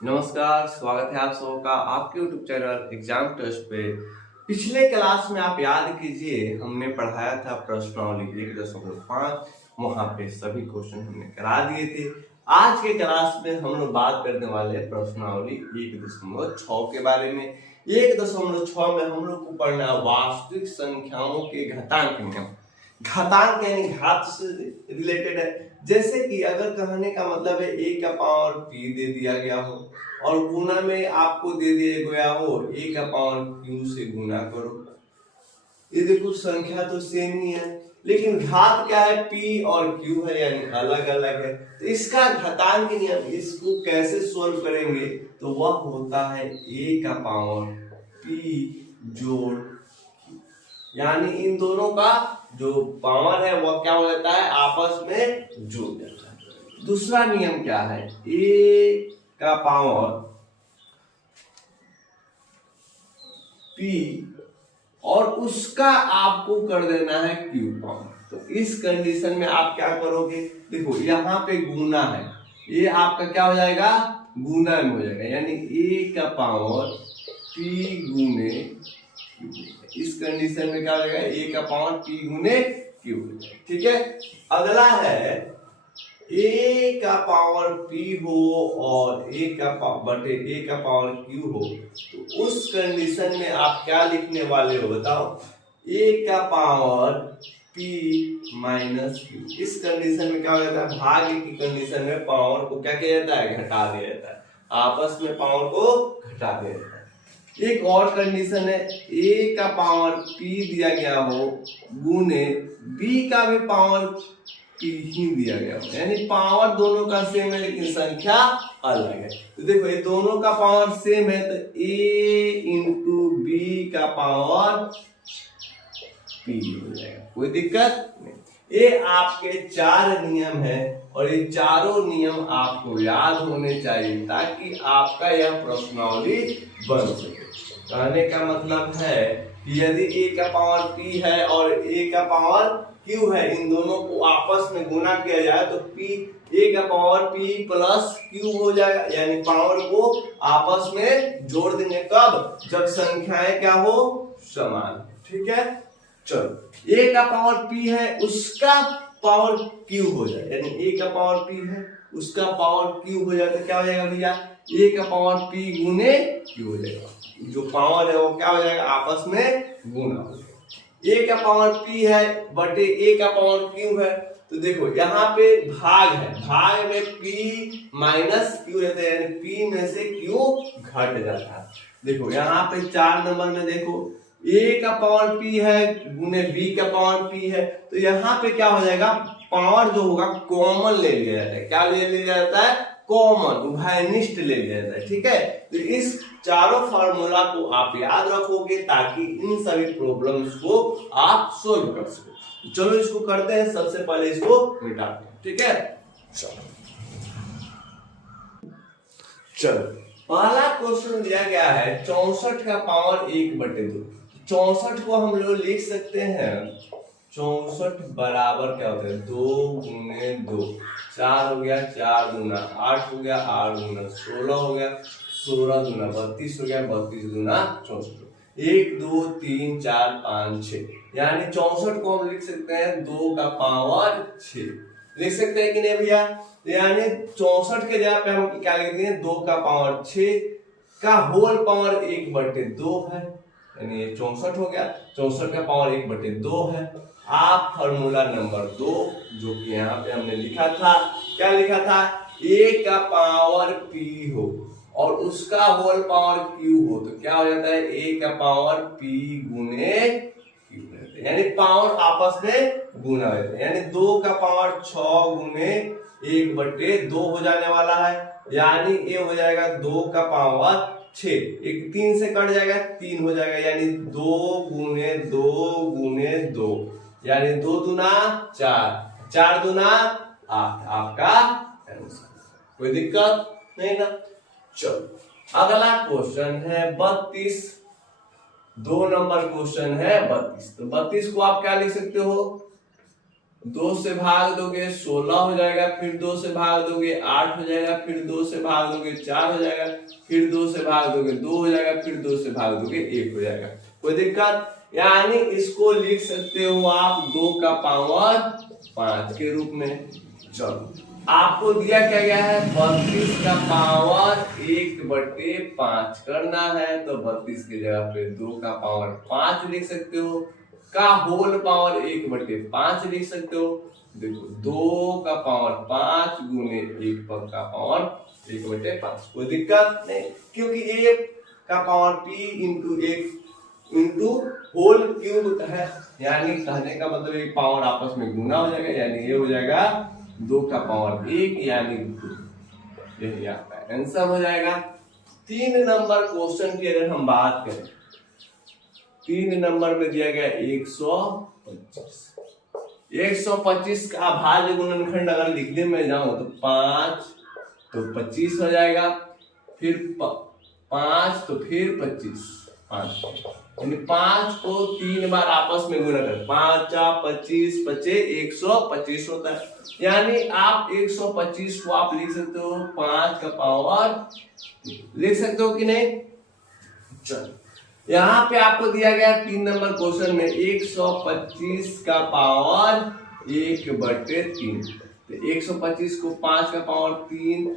नमस्कार, स्वागत है आप सबों का आपके YouTube चैनल एग्जाम टेस्ट पे। पिछले क्लास में आप याद कीजिए हमने पढ़ाया था प्रश्नावली 1.5, वहां पे सभी क्वेश्चन हमने करा दिए थे। आज के क्लास में हम लोग बात करने वाले हैं प्रश्नावली 1.6 के बारे में। 1.6 में हम लोग को पढ़ना है वास्तविक संख्याओं के घातांक नियम। घातांक यानी घात से रिलेटेड है। जैसे कि अगर कहने का मतलब है a का पावर p दे दिया गया हो और गुना में आपको दे दिया गया हो a का पावर q से गुना करो। ये देखो संख्या तो सेम ही है, लेकिन घात क्या है, p और q है यानी अलग अलग है। तो इसका घातांक नियम, इसको कैसे सोल्व करेंगे, तो वह होता है a का पावर p जोड़ q, यानी इन दोनों का जो पावर है वह क्या हो जाता है, आपस में जुड़ जाता है। दूसरा नियम क्या है, a का पावर p और उसका आपको कर देना है q पावर। तो इस कंडीशन में आप क्या करोगे, देखो यहाँ पे गुना है, ये आपका क्या हो जाएगा, गुना में हो जाएगा, यानी a का पावर p गुने q। इस कंडीशन में क्या हो जाएगा, a का पावर p गुने q। ठीक है। अगला है a का पावर p हो और a का पावर q हो, तो उस कंडीशन में आप क्या लिखने वाले हो बताओ, a का पावर p माइनस q। इस कंडीशन में क्या हो जाता है, भाग की कंडीशन में पावर को क्या किया जाता है, घटा दिया जाता है, आपस में पावर को घटा दिया जाता है। एक और कंडीशन है, a का पावर p दिया गया हो गुने b का भी पावर p ही दिया गया हो, यानी पावर दोनों का सेम है लेकिन संख्या अलग है। तो देखो ये दोनों का पावर सेम है, तो a इंटू बी का पावर p हो जाएगा, कोई दिक्कत नहीं। ये आपके 4 नियम है और ये चारों नियम आपको याद होने चाहिए ताकि आपका यह प्रश्नावली बन सके। कहने का मतलब है कि यदि a का पावर p है और a का पावर q है, इन दोनों को आपस में गुना किया जाए तो a का पावर p प्लस q हो जाएगा, यानी पावर को आपस में जोड़ देंगे। कब, जब संख्याएं क्या हो, समान। ठीक है, चलो a का पावर p है उसका पावर q हो जाए, यानी a का पावर p है उसका पावर q हो जाए, तो क्या हो जाएगा भैया, a का पावर p गुने q हो जाएगा। जो पावर है वो क्या हो जाएगा, आपस में गुना हो जाएगा। a का पावर p है बटे a का पावर q है, तो देखो यहाँ पे भाग है, भाग में p माइनस q रहता है, यानी p में से q घट जाता है। देखो यहाँ पे 4 नंबर में देखो a का पावर p है गुने b का पावर p है, तो यहाँ पे क्या हो जाएगा, पावर जो होगा कॉमन ले लिया जाता है। क्या ले लिया जाता है, कॉमन, उभयनिष्ठ ले लिया जाता है। ठीक है, तो इस चारों फार्मूला को आप याद रखोगे ताकि इन सभी प्रॉब्लम्स को आप सोल्व कर सको। चलो इसको करते हैं, सबसे पहले इसको मिटाते हैं। ठीक है, चलो पहला क्वेश्चन दिया गया है 64 का पावर 1/2। 64 को हम लोग लिख सकते हैं, 64 बराबर क्या होता है, 2 गुने 2, 4 हो गया 4 गुना 8 हो गया 8 गुना 16 हो गया 16 गुना 32 हो गया 32 गुना 64, 1 2 3 4 5 6, यानी 64 को हम लिख सकते हैं 2 का पावर 6। लिख सकते हैं कि नहीं भैया, यानी 64 के जगह पे हम क्या लिखते हैं, 2 का पावर 6 का होल पावर 1/2 है, यानी 64 हो गया, 64 का पावर 1/2 है। आप फार्मूला नंबर 2 जो कि यहाँ पे हमने लिखा था, क्या लिखा था, a का पावर p हो और उसका होल पावर q हो, तो क्या हो जाता है, a का पावर p गुने q, यानी पावर आपस में गुना होता है, यानी 2 का पावर 6 गुने 1/2 हो जाने वाला है, यानी ये हो जाएगा 2 का पावर 6, एक 3 से कट जाएगा 3 हो जाएगा, यानी 2 गुने 2 गुने 2, यानी 2 दूना 4, 4 दूना 8, आपका आंसर। कोई दिक्कत नहीं ना। चलो अगला क्वेश्चन है 32, 2 नंबर क्वेश्चन है 32। तो 32 को आप क्या लिख सकते हो, 2 से भाग दोगे 16 हो जाएगा, फिर 2 से भाग दोगे 8 हो जाएगा, फिर 2 से भाग दोगे 4 हो जाएगा, फिर 2 से भाग दोगे 2 हो जाएगा, फिर 2 से भाग दोगे 1 हो जाएगा। कोई दिक्कत? यानी इसको लिख सकते हो आप 2 का पावर 5 के रूप में। चलो आपको दिया क्या गया है, 32 का पावर 1/5 करना है, तो 32 की जगह पे 2 का पावर 5 लिख सकते हो, का होल पावर 1/5 लिख सकते हो। देखो 2 का पावर 5 गुने 1 का पावर 1/5, कोई दिक्कत नहीं, क्योंकि 1 का power p into 1 into whole cube है, यानी कहने का मतलब एक पावर आपस में गुना हो जाएगा, यानी ये हो जाएगा 2 का पावर 1 यानी 2। यही आपका आंसर हो जाएगा। 3 नंबर क्वेश्चन की अगर हम बात करें, 3 नंबर में दिया गया 125। 125 का भाज्य गुणनखंड अगर लिखने में जाऊं तो 5 तो 25 हो जाएगा, फिर 5 तो फिर 25, 5 यानी 5 को 3 बार आपस में गुणा कर, 5 25 25 125 होता है, यानी आप 125 को आप लिख सकते हो 5 का पावर, लिख सकते हो कि नहीं। चलो यहाँ पे आपको दिया गया 3 नंबर क्वेश्चन में 125 का पावर 1/3, तो 125 को 5 का पावर 3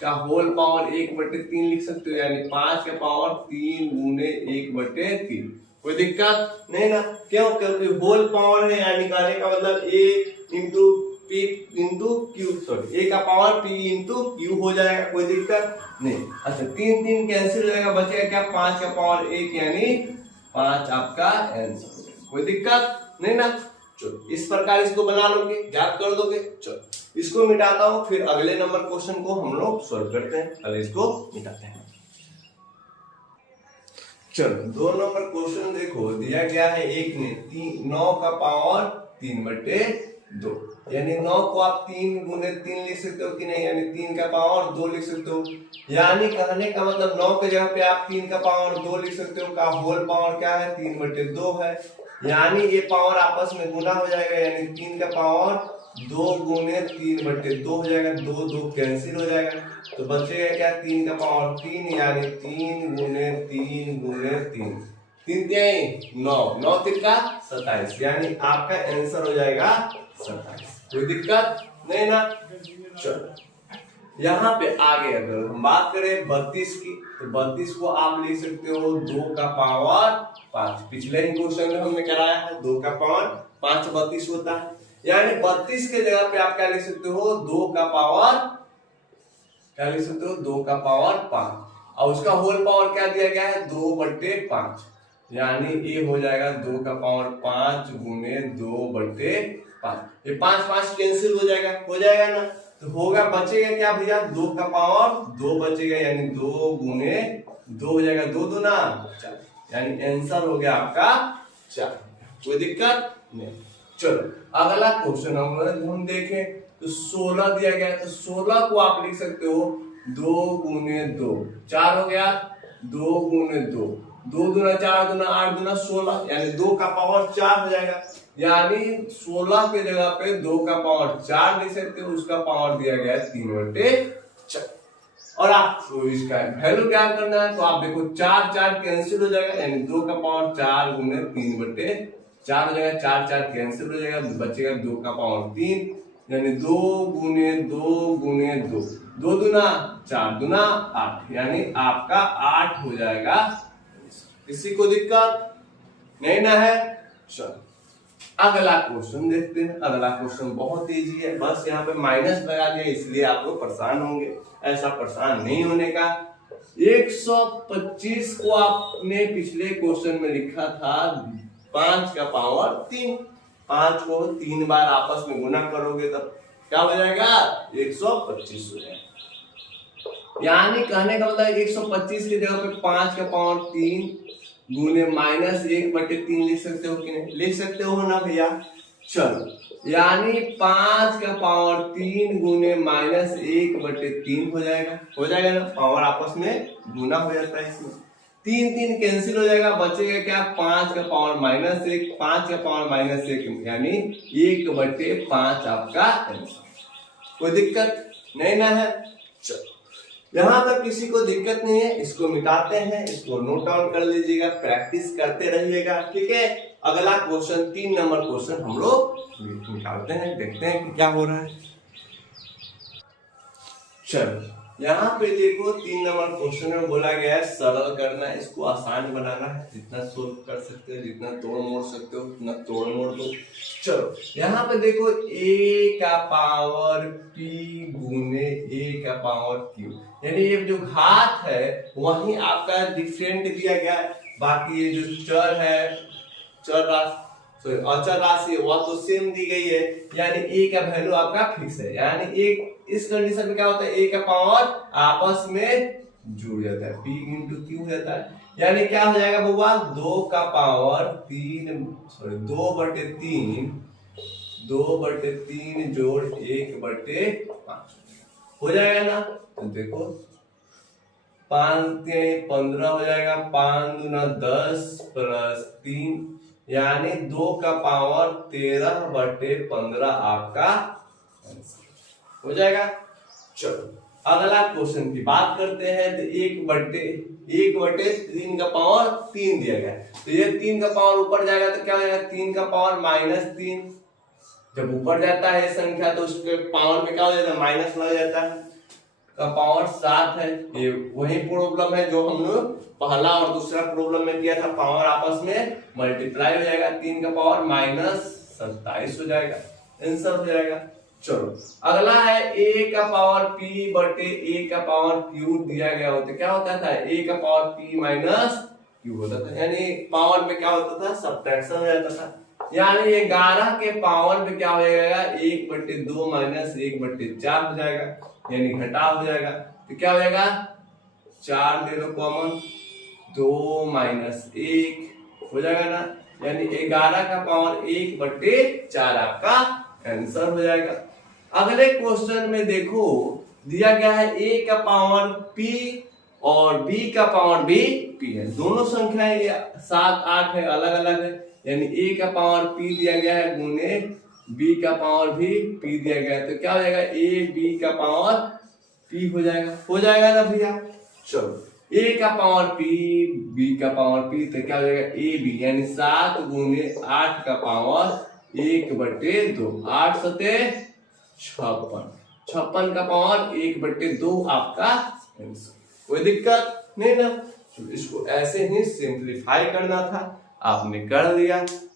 का होल पावर 1/3 लिख सकते हो, यानी 5 का पावर 3 गुने 1/3। कोई दिक्कत नहीं ना, क्यों? क्योंकि होल पावर है, यानी कहने का मतलब a into p into Q, sorry a का पावर p इंटू क्यू हो जाएगा, कोई दिक्कत नहीं। अच्छा 3 कैंसिल हो जाएगा, बचेगा क्या, 5 का पावर 1 यानी 5 आपका आंसर, कोई दिक्कत नहीं ना। चलो इस प्रकार इसको बना लोगे, याद कर दोगे। चलो इसको मिटाता हूं, फिर अगले नंबर क्वेश्चन को हम लोग सॉल्व करते हैं, पहले इसको मिटाते हैं। चलो 2 नंबर क्वेश्चन देखो, दिया गया है एक ने 9 का पावर 3/2, यानी 9 को आप 3 गुने 3 लिख सकते हो कि नहीं, यानी 3 का पावर 2 लिख सकते हो, यानी कहने का मतलब 9 के जगह पे आप 3 का पावर 2 लिख सकते हो, का होल पावर क्या है 3/2 है, यानी ये पावर आपस में गुना हो जाएगा, यानी 3 का पावर 2 गुने 3/2 हो जाएगा, 2 2 कैंसिल हो जाएगा, तो बचेगा क्या 3 का पावर 3, यानी 3 गुने 3 गुने 3, 3 3 9 9 3 का 27, यानी आपका आंसर हो जाएगा 27। कोई दिक्कत नहीं ना। चलो यहाँ पे आगे अगर हम बात करें 32 की, तो 32 को आप लिख सकते हो 2 का पावर 5, पिछले ही क्वेश्चन में हमने कराया है 2 का पावर 5 32 होता है, यानी 32 के जगह पे आप क्या लिख सकते हो 2 का पावर, क्या लिख सकते हो 2 का पावर 5, और उसका होल पावर क्या दिया गया है 2/5, यानी ये हो जाएगा 2 का पावर 5 गुने 2/5, ये 5 5 कैंसिल हो जाएगा ना, तो होगा बचेगा क्या भैया 2 का पावर 2 बचेगा, यानी 2 गुने 2 हो जाएगा, 2 2 ना 4, यानी आंसर हो गया आपका 4। कोई दिक्कत नहीं। चलो अगला क्वेश्चन हम देखें तो 16 दिया गया है, तो 16 को आप लिख सकते हो 2 गुने 2, 4 हो गया, 2 गुने 2, 2 दूना 4 दूना 8 दूना 16, यानी 2 का पावर 4 हो जाएगा, यानी 16 के जगह पे 2 का पावर 4 लिख सकते हो, उसका पावर दिया गया है 3/4, और आपको इसका वैल्यू क्या करना है, तो आप देखो 4 4 कैंसिल हो जाएगा, यानी 2 का पावर 4 गुने 3/4 हो जाएगा, 4 4 कैंसिल हो जाएगा, बचेगा 2 का पावर 3, यानी 2 गुने 2 गुने 2, 2 दूना 4 दूना 8, यानी आपका 8 हो जाएगा। किसी को दिक्कत नहीं ना है। चलो अगला क्वेश्चन देखते हैं। अगला क्वेश्चन बहुत इजी है, बस यहाँ पे माइनस लगा दिया इसलिए आप लोग परेशान होंगे, ऐसा परेशान नहीं होने का। 125 को आपने पिछले क्वेश्चन में लिखा था 5 का पावर 3, 5 को 3 बार आपस में गुना करोगे तब क्या हो जाएगा 125 हो जाएगा, यानी कहने का मतलब 125 की जगह पे 5 का पावर 3 गुने -1/3 लिख सकते हो कि नहीं, लिख सकते हो ना भैया। चलो यानी 5 का पावर 3 गुने -1/3 हो जाएगा ना, पावर आपस में गुना हो जाता है इसमें, तीन तीन कैंसिल हो जाएगा, बचेगा क्या 5 का पावर -1, 5 का पावर -1 यानी 1/5 आपका आंसर। कोई दिक्कत नहीं ना है? चलो यहां तक किसी को दिक्कत नहीं है, इसको मिटाते हैं, इसको नोट डाउन कर लीजिएगा, प्रैक्टिस करते रहिएगा, ठीक है। अगला क्वेश्चन 3 नंबर क्वेश्चन हम लोग निकालते हैं, देखते हैं कि क्या हो रहा है। चलो यहाँ पे देखो 3 नंबर क्वेश्चन में बोला गया है सरल करना है, इसको आसान बनाना है, जितना सोल्व कर सकते हो, जितना तोड़ मोड़ सकते हो उतना तोड़ मोड़ दो। चलो यहाँ पे देखो a का पावर p गुने a का पावर q, यानी ये जो घात है वही आपका डिफरेंट दिया गया है, बाकी ये जो चर है, चर राशि अचर राशि वह तो सेम दी गई है, यानी a का वैल्यू आपका फिक्स है, यानी एक इस कंडीशन में क्या होता है a का पावर आपस में जुड़ जाता है, p इंटू q हो जाता है, यानी क्या हो जाएगा बउआ 2 का पावर 2/3 जोड़ 1/5 हो जाएगा ना। तो देखो 5 3 15 हो जाएगा, 5 दूना 10 प्लस 3 यानी 2 का पावर 13/15 आपका आंसर हो जाएगा। चलो अगला क्वेश्चन की बात करते हैं, तो 1/3 का पावर 3 दिया गया है, तो ये 3 का पावर ऊपर जाएगा तो क्या हो जाएगा 3 का पावर -3, जब ऊपर जाता है संख्या तो उसके पावर में क्या हो जाता है माइनस लग जाता है, का पावर 7 है। ये वही प्रॉब्लम है जो हम लोग पहला और दूसरा प्रॉब्लम में किया था, पावर आपस में मल्टीप्लाई हो जाएगा, 3 का पावर -27 हो जाएगा, आंसर हो जाएगा। चलो अगला है a का पावर p बटे a का पावर q दिया गया होता, क्या होता था a का पावर p माइनस q होता था, यानी पावर में क्या होता था सब्ट्रैक्शन हो जाता था, यानी 11 के पावर में क्या हो जाएगा 1/2 माइनस 1/4 हो जाएगा, यानी घटाव हो जाएगा, तो क्या हो जाएगा 4 ले लो कॉमन, 2 माइनस 1 हो जाएगा ना, यानी 11 का पावर 1/4 आपका आंसर हो जाएगा। अगले क्वेश्चन में देखो दिया गया है a का पावर p और b का पावर भी p है, दोनों संख्याएं 7 8 है, अलग अलग है, यानी a का पावर p दिया गया है गुने b का पावर भी p दिया गया है, तो क्या हो जाएगा a b का पावर p हो जाएगा ना भैया। चलो a का पावर p b का पावर p, तो क्या हो जाएगा a b, यानी 7 गुने 8 का पावर 1/2, 8 सते 56 का पावर 1/2 आपका आंसर। कोई दिक्कत नहीं ना, तो इसको ऐसे ही सिंपलीफाई करना था, आपने कर लिया।